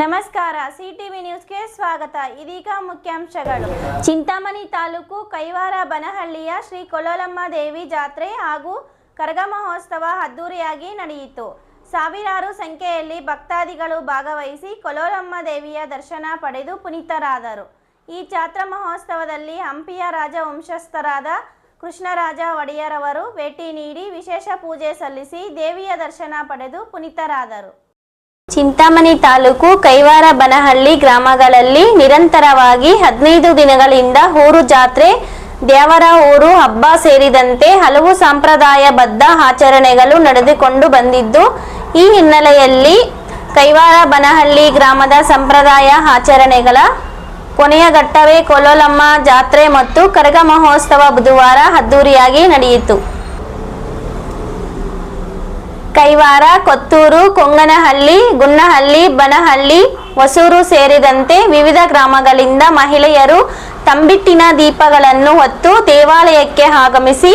ನಮಸ್ಕಾರ, ಸಿಟಿವಿ ನ್ಯೂಸ್ಗೆ ಸ್ವಾಗತ. ಇದೀಗ ಮುಖ್ಯಾಂಶಗಳು. ಚಿಂತಾಮಣಿ ತಾಲೂಕು ಕೈವಾರ ಬನಹಳ್ಳಿಯ ಶ್ರೀ ಕೊಲೋಲಮ್ಮ ದೇವಿ ಜಾತ್ರೆ ಹಾಗೂ ಕರಗ ಮಹೋತ್ಸವ ಅದ್ದೂರಿಯಾಗಿ ನಡೆಯಿತು. ಸಾವಿರಾರು ಸಂಖ್ಯೆಯಲ್ಲಿ ಭಕ್ತಾದಿಗಳು ಭಾಗವಹಿಸಿ ಕೊಲೋಲಮ್ಮ ದೇವಿಯ ದರ್ಶನ ಪಡೆದು ಪುನೀತರಾದರು. ಈ ಜಾತ್ರಾ ಮಹೋತ್ಸವದಲ್ಲಿ ಹಂಪಿಯ ರಾಜವಂಶಸ್ಥರಾದ ಕೃಷ್ಣರಾಜ ಒಡೆಯರವರು ಭೇಟಿ ನೀಡಿ ವಿಶೇಷ ಪೂಜೆ ಸಲ್ಲಿಸಿ ದೇವಿಯ ದರ್ಶನ ಪಡೆದು ಪುನೀತರಾದರು. ಚಿಂತಾಮಣಿ ತಾಲೂಕು ಕೈವಾರ ಬನಹಳ್ಳಿ ಗ್ರಾಮಗಳಲ್ಲಿ ನಿರಂತರವಾಗಿ 15 ದಿನಗಳಿಂದ ಊರು ಜಾತ್ರೆ, ದೇವರ ಊರು ಹಬ್ಬ ಸೇರಿದಂತೆ ಹಲವು ಸಂಪ್ರದಾಯಬದ್ಧ ಆಚರಣೆಗಳು ನಡೆದುಕೊಂಡು ಬಂದಿದ್ದು, ಈ ಹಿನ್ನೆಲೆಯಲ್ಲಿ ಕೈವಾರ ಬನಹಳ್ಳಿ ಗ್ರಾಮದ ಸಂಪ್ರದಾಯ ಆಚರಣೆಗಳ ಕೊನೆಯ ಘಟ್ಟವೇ ಕೊಲೋಲಮ್ಮ ಜಾತ್ರೆ ಮತ್ತು ಕರಗ ಮಹೋತ್ಸವ ಬುಧವಾರ ಅದ್ದೂರಿಯಾಗಿ ನಡೆಯಿತು. ಕೈವಾರ, ಕೊತ್ತೂರು, ಕೊಂಗನಹಳ್ಳಿ, ಗುನ್ನಹಳ್ಳಿ, ಬನಹಳ್ಳಿ, ಹೊಸೂರು ಸೇರಿದಂತೆ ವಿವಿಧ ಗ್ರಾಮಗಳಿಂದ ಮಹಿಳೆಯರು ತಂಬಿಟ್ಟಿನ ದೀಪಗಳನ್ನು ಹೊತ್ತು ದೇವಾಲಯಕ್ಕೆ ಆಗಮಿಸಿ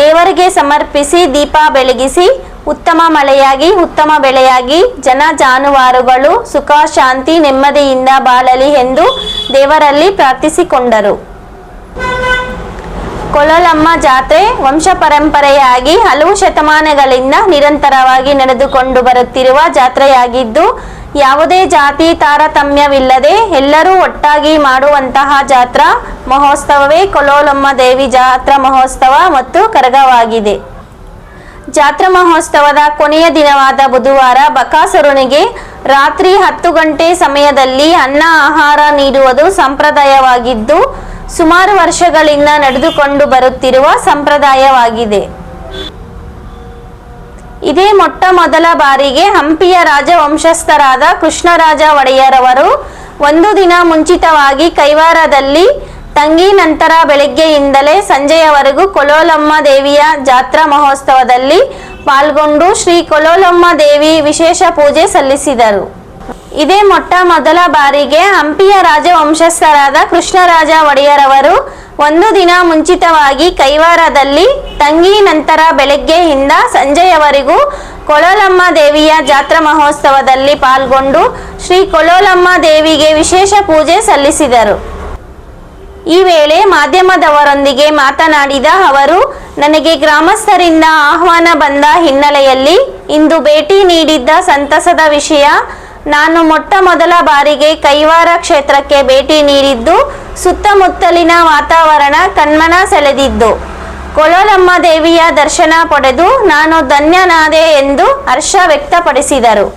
ದೇವರಿಗೆ ಸಮರ್ಪಿಸಿ ದೀಪ ಬೆಳಗಿಸಿ ಉತ್ತಮ ಮಳೆಯಾಗಿ ಉತ್ತಮ ಬೆಳೆಯಾಗಿ ಜನ ಜಾನುವಾರುಗಳು ಸುಖ ಶಾಂತಿ ನೆಮ್ಮದಿಯಿಂದ ಬಾಳಲಿ ಎಂದು ದೇವರಲ್ಲಿ ಪ್ರಾರ್ಥಿಸಿಕೊಂಡರು. ಕೊಲೋಲಮ್ಮ ಜಾತ್ರೆ ವಂಶ ಪರಂಪರೆಯಾಗಿ ಹಲವು ಶತಮಾನಗಳಿಂದ ನಿರಂತರವಾಗಿ ನಡೆದುಕೊಂಡು ಬರುತ್ತಿರುವ ಜಾತ್ರೆಯಾಗಿದ್ದು, ಯಾವುದೇ ಜಾತಿ ತಾರತಮ್ಯವಿಲ್ಲದೆ ಎಲ್ಲರೂ ಒಟ್ಟಾಗಿ ಮಾಡುವಂತಹ ಜಾತ್ರಾ ಮಹೋತ್ಸವವೇ ಕೊಲೋಲಮ್ಮ ದೇವಿ ಜಾತ್ರಾ ಮಹೋತ್ಸವ ಮತ್ತು ಕರಗವಾಗಿದೆ. ಜಾತ್ರಾ ಮಹೋತ್ಸವದ ಕೊನೆಯ ದಿನವಾದ ಬುಧವಾರ ಬಕಾಸುರನಿಗೆ ರಾತ್ರಿ 10 ಗಂಟೆ ಸಮಯದಲ್ಲಿ ಅನ್ನ ಆಹಾರ ನೀಡುವುದು ಸಂಪ್ರದಾಯವಾಗಿದ್ದು, ಸುಮಾರು ವರ್ಷಗಳಿಂದ ನಡೆದುಕೊಂಡು ಬರುತ್ತಿರುವ ಸಂಪ್ರದಾಯವಾಗಿದೆ. ಇದೇ ಮೊಟ್ಟ ಮೊದಲ ಬಾರಿಗೆ ಹಂಪಿಯ ರಾಜವಂಶಸ್ಥರಾದ ಕೃಷ್ಣರಾಜ ಒಡೆಯರವರು 1 ದಿನ ಮುಂಚಿತವಾಗಿ ಕೈವಾರದಲ್ಲಿ ತಂಗಿ ನಂತರ ಬೆಳಗ್ಗೆಯಿಂದಲೇ ಸಂಜೆಯವರೆಗೂ ಕೊಲೋಲಮ್ಮ ದೇವಿಯ ಜಾತ್ರಾ ಮಹೋತ್ಸವದಲ್ಲಿ ಪಾಲ್ಗೊಂಡು ಶ್ರೀ ಕೊಲೋಲಮ್ಮ ದೇವಿ ವಿಶೇಷ ಪೂಜೆ ಸಲ್ಲಿಸಿದರು. ಇದೇ ಮೊಟ್ಟ ಮೊದಲ ಬಾರಿಗೆ ಹಂಪಿಯ ರಾಜವಂಶಸ್ಥರಾದ ಕೃಷ್ಣರಾಜ ಒಡೆಯರವರು 1 ದಿನ ಮುಂಚಿತವಾಗಿ ಕೈವಾರದಲ್ಲಿ ತಂಗಿ ನಂತರ ಬೆಳಗ್ಗೆಯಿಂದ ಸಂಜೆಯವರೆಗೂ ಕೊಲೋಲಮ್ಮ ದೇವಿಯ ಜಾತ್ರಾ ಮಹೋತ್ಸವದಲ್ಲಿ ಪಾಲ್ಗೊಂಡು ಶ್ರೀ ಕೊಲೋಲಮ್ಮ ದೇವಿಗೆ ವಿಶೇಷ ಪೂಜೆ ಸಲ್ಲಿಸಿದರು. ಈ ವೇಳೆ ಮಾಧ್ಯಮದವರೊಂದಿಗೆ ಮಾತನಾಡಿದ ಅವರು, ನನಗೆ ಗ್ರಾಮಸ್ಥರಿಂದ ಆಹ್ವಾನ ಬಂದ ಹಿನ್ನೆಲೆಯಲ್ಲಿ ಇಂದು ಭೇಟಿ ನೀಡಿದ್ದ ಸಂತಸದ ವಿಷಯ. ನಾನು ಮೊಟ್ಟ ಮೊದಲ ಬಾರಿಗೆ ಕೈವಾರ ಕ್ಷೇತ್ರಕ್ಕೆ ಭೇಟಿ ನೀಡಿದ್ದು, ಸುತ್ತಮುತ್ತಲಿನ ವಾತಾವರಣ ಕಣ್ಮನ ಸೆಳೆದಿದ್ದು, ಕೊಲೋಲಮ್ಮ ದೇವಿಯ ದರ್ಶನ ಪಡೆದು ನಾನು ಧನ್ಯನಾದೆ ಎಂದು ಹರ್ಷ ವ್ಯಕ್ತಪಡಿಸಿದರು.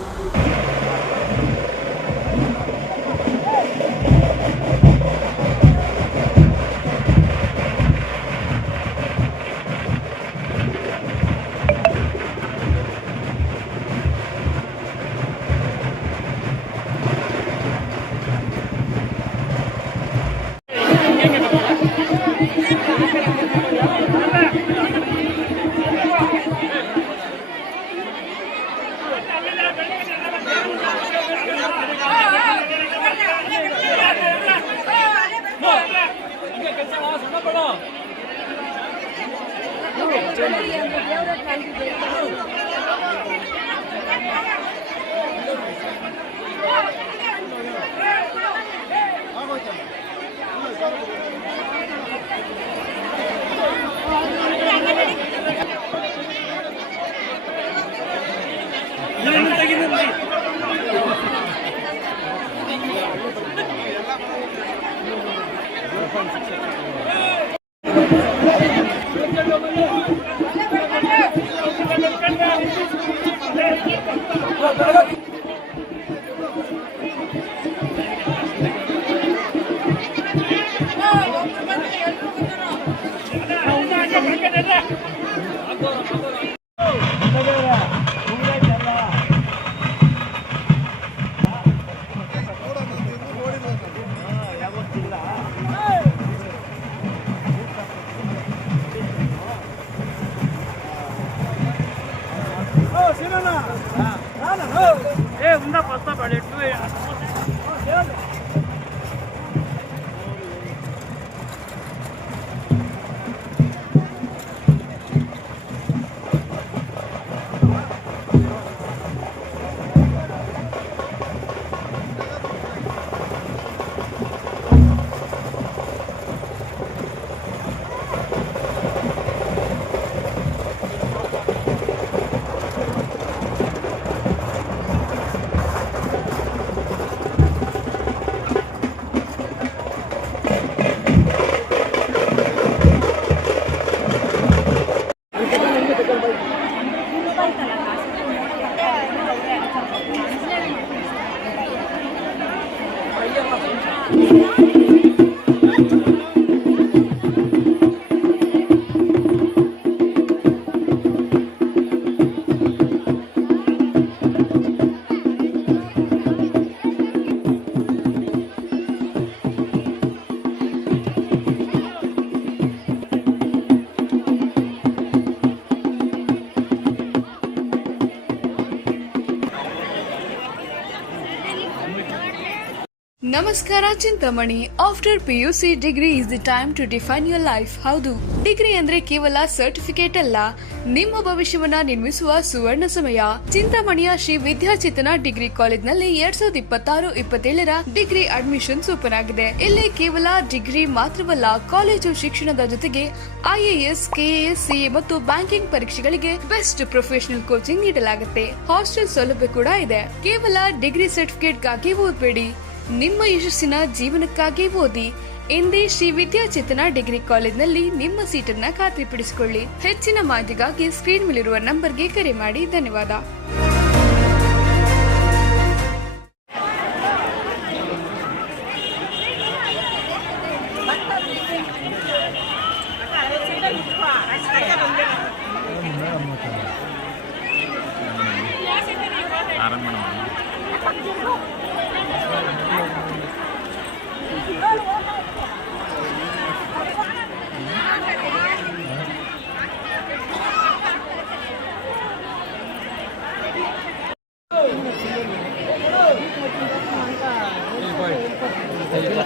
ನಮಸ್ಕಾರ Chintamani. After PUC degree is the time to define your life. ಹೌದು, ಡಿಗ್ರಿ ಅಂದ್ರೆ ಕೇವಲ ಸರ್ಟಿಫಿಕೇಟ್ ಅಲ್ಲ, ನಿಮ್ಮ ಭವಿಷ್ಯವನ್ನ ನಿರ್ಮಿಸುವ ಸುವರ್ಣ ಸಮಯ. ಚಿಂತಾಮಣಿಯ ಶ್ರೀ ವಿದ್ಯಾಚೇತನ ಡಿಗ್ರಿ ಕಾಲೇಜ್ನಲ್ಲಿ 2026-27ರ ಡಿಗ್ರಿ ಅಡ್ಮಿಷನ್ಸ್ ಓಪನ್ ಆಗಿದೆ. ಇಲ್ಲಿ ಕೇವಲ ಡಿಗ್ರಿ ಮಾತ್ರವಲ್ಲ, ಕಾಲೇಜು ಶಿಕ್ಷಣದ ಜೊತೆಗೆ IAS, KAS, CA ಮತ್ತು ಬ್ಯಾಂಕಿಂಗ್ ಪರೀಕ್ಷೆಗಳಿಗೆ ಬೆಸ್ಟ್ ಪ್ರೊಫೆಷನಲ್ ಕೋಚಿಂಗ್ ನೀಡಲಾಗುತ್ತೆ. ಹಾಸ್ಟೆಲ್ ಸೌಲಭ್ಯ ಕೂಡ ಇದೆ. ಕೇವಲ ಡಿಗ್ರಿ ಸರ್ಟಿಫಿಕೇಟ್ಗಾಗಿ ಓದಬೇಡಿ, ನಿಮ್ಮ ಯಶಸ್ಸಿನ ಜೀವನಕ್ಕಾಗಿ ಓದಿ. ಎಂದೇ ಶ್ರೀ ವಿದ್ಯಾಚೇತನ ಡಿಗ್ರಿ ಕಾಲೇಜ್ನಲ್ಲಿ ನಿಮ್ಮ ಸೀಟನ್ನ ಖಾತ್ರಿಪಡಿಸಿಕೊಳ್ಳಿ. ಹೆಚ್ಚಿನ ಮಾಹಿತಿಗಾಗಿ ಸ್ಕ್ರೀನ್ ಮೇಲಿರುವ ನಂಬರ್ಗೆ ಕರೆ ಮಾಡಿ. ಧನ್ಯವಾದ.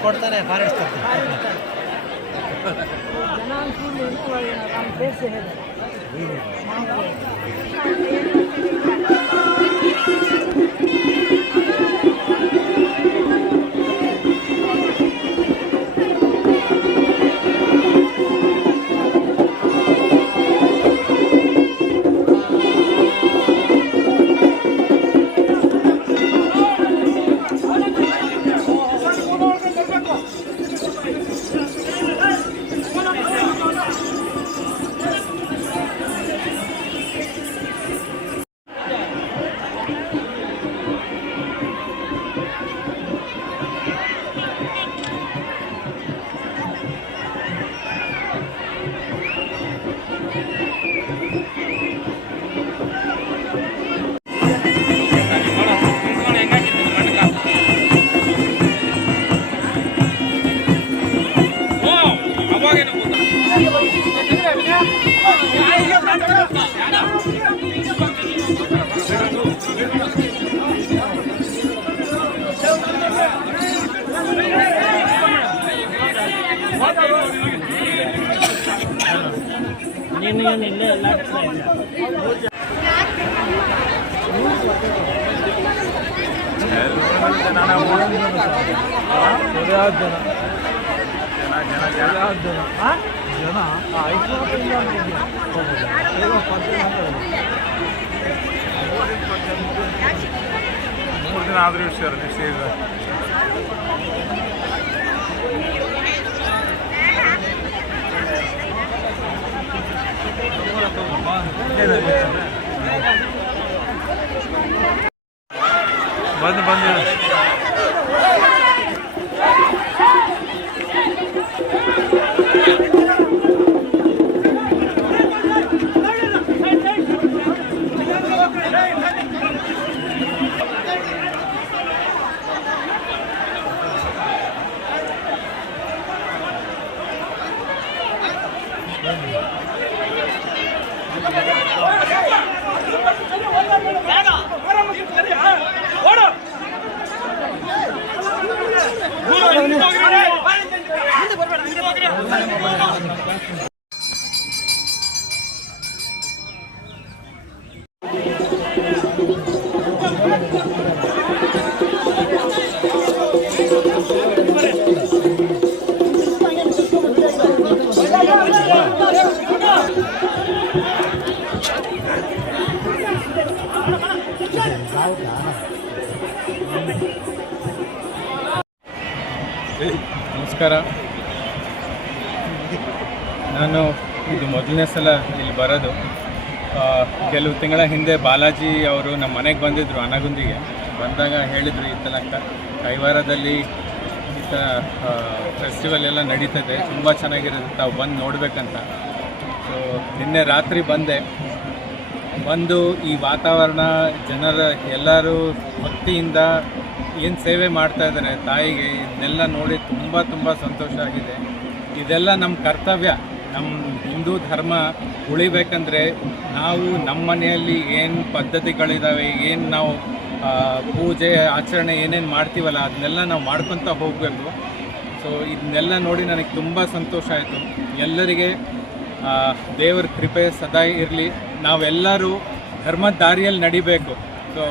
ಕೊಡ್ತಾರೆ ಫಾರೆಸ್ಟ್ ಆದರೂ ಇಡ್ಸಾರೆ ನಿಶ್ಚಯ. ಬಂದು ನಮಸ್ಕಾರ. ನಾನು ಇದು ಮೊದಲನೇ ಸಲ ಇಲ್ಲಿ ಬರೋದು. ಕೆಲವು ತಿಂಗಳ ಹಿಂದೆ ಬಾಲಾಜಿ ಅವರು ನಮ್ಮ ಮನೆಗೆ ಬಂದಿದ್ದರು. ಅನಗುಂದಿಗೆ ಬಂದಾಗ ಹೇಳಿದರು, ಈ ತನಕ ಕೈವಾರದಲ್ಲಿ ಈ ಈ ಥರ ಫೆಸ್ಟಿವಲ್ ಎಲ್ಲ ನಡೀತದೆ. ತುಂಬ ಚೆನ್ನಾಗಿರುತ್ತೆ, ತಾವು ಬಂದು ನೋಡಬೇಕಂತ. ಸೊ ನಿನ್ನೆ ರಾತ್ರಿ ಬಂದು ಈ ವಾತಾವರಣ, ಜನರ ಎಲ್ಲರೂ ಭಕ್ತಿಯಿಂದ ಏನು ಸೇವೆ ಮಾಡ್ತಾ ಇದ್ದಾರೆ ತಾಯಿಗೆ, ಇದನ್ನೆಲ್ಲ ನೋಡಿ ತುಂಬ ಸಂತೋಷ ಆಗಿದೆ. ಇದೆಲ್ಲ ನಮ್ಮ ಕರ್ತವ್ಯ. ನಮ್ಮ ಹಿಂದೂ ಧರ್ಮ ಉಳಿಬೇಕಂದ್ರೆ ನಾವು ನಮ್ಮ ಮನೆಯಲ್ಲಿ ಏನು ಪದ್ಧತಿಗಳಿದ್ದಾವೆ, ಏನು ನಾವು ಪೂಜೆ ಆಚರಣೆ ಏನೇನು ಮಾಡ್ತೀವಲ್ಲ ಅದನ್ನೆಲ್ಲ ನಾವು ಮಾಡ್ಕೊತ ಹೋಗಬೇಕು. ಸೊ ಇದನ್ನೆಲ್ಲ ನೋಡಿ ನನಗೆ ತುಂಬ ಸಂತೋಷ ಆಯಿತು. ಎಲ್ಲರಿಗೆ ದೇವರ ಕೃಪೆ ಸದಾ ಇರಲಿ. ನಾವೆಲ್ಲರೂ ಧರ್ಮದ ದಾರಿಯಲ್ಲಿ ನಡಿಬೇಕು. ಸೊ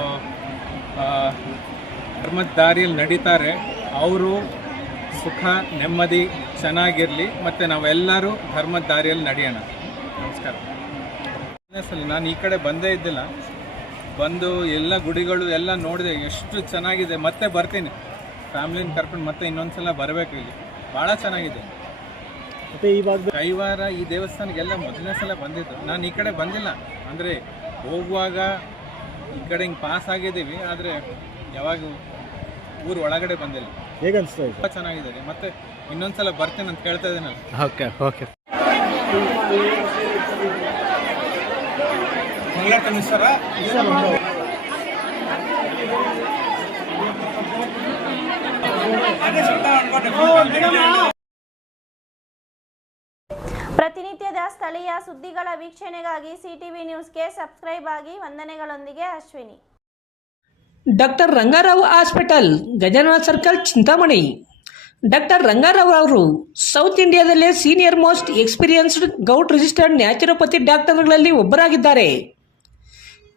ಧರ್ಮದ ದಾರಿಯಲ್ಲಿ ನಡೀತಾರೆ, ಅವರು ಸುಖ ನೆಮ್ಮದಿ ಚೆನ್ನಾಗಿರಲಿ. ಮತ್ತು ನಾವೆಲ್ಲರೂ ಧರ್ಮದ ದಾರಿಯಲ್ಲಿ ನಡೆಯೋಣ. ನಮಸ್ಕಾರ. ನಾನು ಈ ಕಡೆ ಬಂದೇ ಇದ್ದಿಲ್ಲ, ಬಂದು ಎಲ್ಲ ಗುಡಿಗಳು ಎಲ್ಲ ನೋಡಿದೆ, ಎಷ್ಟು ಚೆನ್ನಾಗಿದೆ. ಮತ್ತೆ ಬರ್ತೀನಿ, ಫ್ಯಾಮ್ಲಿನ ಕರ್ಕೊಂಡು ಮತ್ತೆ ಇನ್ನೊಂದ್ಸಲ ಬರಬೇಕು. ಇಲ್ಲಿ ಭಾಳ ಚೆನ್ನಾಗಿದೆ. ಮತ್ತು ಇವಾಗ ಕೈವಾರ ಈ ದೇವಸ್ಥಾನಕ್ಕೆಲ್ಲ ಮೊದಲನೇ ಸಲ ಬಂದಿದ್ದು. ನಾನು ಈ ಕಡೆ ಬಂದಿಲ್ಲ, ಅಂದರೆ ಹೋಗುವಾಗ ಈ ಕಡೆ ಹಿಂಗೆ ಪಾಸ್ ಆಗಿದ್ದೀವಿ, ಆದರೆ ಯಾವಾಗ ಊರು ಒಳಗಡೆ ಬಂದಿಲ್ಲ. ಹೇಗನ್ನಿಸ್ತಾ ಇದೆ? ತುಂಬ ಚೆನ್ನಾಗಿದೆ ರೀ. ಮತ್ತೆ ಇನ್ನೊಂದ್ಸಲ ಬರ್ತೀನಿ ಅಂತ ಹೇಳ್ತಾ ಇದ್ದೀನಲ್ಲ. Okay okay. ಪ್ರತಿನಿತ್ಯದ ಸ್ಥಳೀಯ ಸುದ್ದಿಗಳ ವೀಕ್ಷಣೆಗಾಗಿ ಸಿಟಿವಿ ನ್ಯೂಸ್ಗೆ ಸಬ್ಸ್ಕ್ರೈಬ್ ಆಗಿ. ವಂದನೆಗಳೊಂದಿಗೆ Ashwini. Doctor Rangarao hospital, Gajanana circle, Chintamani. Doctor Rangarao ಅವರು ಸೌತ್ ಇಂಡಿಯಾದಲ್ಲೇ senior most experienced govt registered naturopathy ಡಾಕ್ಟರ್ಗಳಲ್ಲಿ ಒಬ್ಬರಾಗಿದ್ದಾರೆ.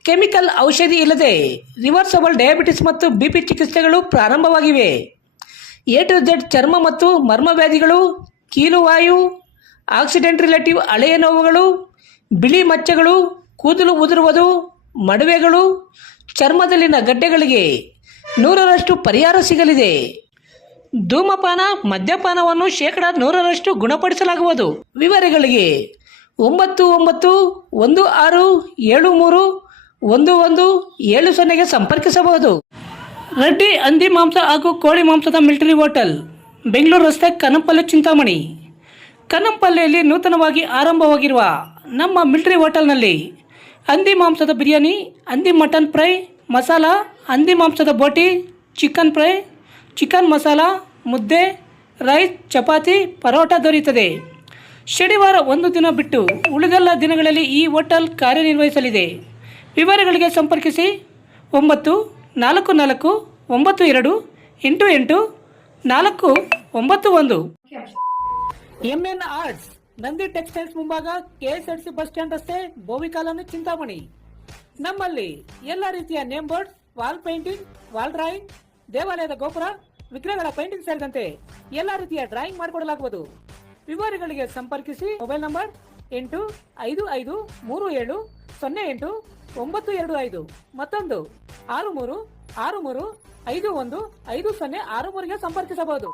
ಕೆಮಿಕಲ್ ಔಷಧಿ ಇಲ್ಲದೆ ರಿವರ್ಸಬಲ್ ಡಯಾಬಿಟಿಸ್ ಮತ್ತು ಬಿಪಿ ಚಿಕಿತ್ಸೆಗಳು ಪ್ರಾರಂಭವಾಗಿವೆ. A to Z ಚರ್ಮ ಮತ್ತು ಮರ್ಮ ವ್ಯಾಧಿಗಳು, ಕೀಲುವಾಯು, ಆಕ್ಸಿಡೆಂಟ್ ರಿಲೇಟಿವ್ ಹಳೆಯ ನೋವುಗಳು, ಬಿಳಿ ಮಚ್ಚೆಗಳು, ಕೂದಲು ಉದುರುವುದು, ಮಡುವೆಗಳು, ಚರ್ಮದಲ್ಲಿನ ಗಡ್ಡೆಗಳಿಗೆ 100% ಪರಿಹಾರ ಸಿಗಲಿದೆ. ಧೂಮಪಾನ, ಮದ್ಯಪಾನವನ್ನು 100% ಗುಣಪಡಿಸಲಾಗುವುದು. ವಿವರಗಳಿಗೆ 9916731170ಗೆ ಸಂಪರ್ಕಿಸಬಹುದು. ರೆಡ್ಡಿ ಹಂದಿ ಮಾಂಸ ಹಾಗೂ ಕೋಳಿ ಮಾಂಸದ ಮಿಲಿಟರಿ ಹೋಟೆಲ್, ಬೆಂಗಳೂರು ರಸ್ತೆ, ಕನಂಪಲ್ಲಿ, ಚಿಂತಾಮಣಿ. ಕನಂಪಲ್ಲಿಯಲ್ಲಿ ನೂತನವಾಗಿ ಆರಂಭವಾಗಿರುವ ನಮ್ಮ ಮಿಲಿಟರಿ ಹೋಟೆಲ್ನಲ್ಲಿ ಹಂದಿ ಮಾಂಸದ ಬಿರಿಯಾನಿ, ಹಂದಿ ಮಟನ್ ಫ್ರೈ, ಮಸಾಲ, ಹಂದಿ ಮಾಂಸದ ಬೋಟಿ, ಚಿಕನ್ ಫ್ರೈ, ಚಿಕನ್ ಮಸಾಲ, ಮುದ್ದೆ, ರೈಸ್, ಚಪಾತಿ, ಪರೋಟ ದೊರೆಯುತ್ತದೆ. ಶನಿವಾರ ಒಂದು ದಿನ ಬಿಟ್ಟು ಉಳಿದೆಲ್ಲ ದಿನಗಳಲ್ಲಿ ಈ ಹೋಟೆಲ್ ಕಾರ್ಯನಿರ್ವಹಿಸಲಿದೆ. ವಿವರಗಳಿಗೆ ಸಂಪರ್ಕಿಸಿ 9492888491. MN ಆರ್ಟ್ಸ್, ನಂದಿ ಟೆಕ್ಸ್ಟೈಲ್ಸ್ ಮುಂಭಾಗ, KSRTC ಬಸ್ ಸ್ಟ್ಯಾಂಡ್ ರಸ್ತೆ, ಬೋವಿ ಕಾಲೋನಿ, ಚಿಂತಾಮಣಿ. ನಮ್ಮಲ್ಲಿ ಎಲ್ಲ ರೀತಿಯ name board, wall painting, wall drawing, ದೇವಾಲಯದ ಗೋಪುರ, ವಿಗ್ರಹಗಳ ಪೇಂಟಿಂಗ್ ಸೇರಿದಂತೆ ಎಲ್ಲ ರೀತಿಯ ಡ್ರಾಯಿಂಗ್ ಮಾಡಿಕೊಡಲಾಗುವುದು. ವಿವರಗಳಿಗೆ ಸಂಪರ್ಕಿಸಿ. ಮೊಬೈಲ್ ನಂಬರ್ 8553708925, ಮತ್ತೊಂದು 6363515063ಗೆ ಸಂಪರ್ಕಿಸಬಹುದು.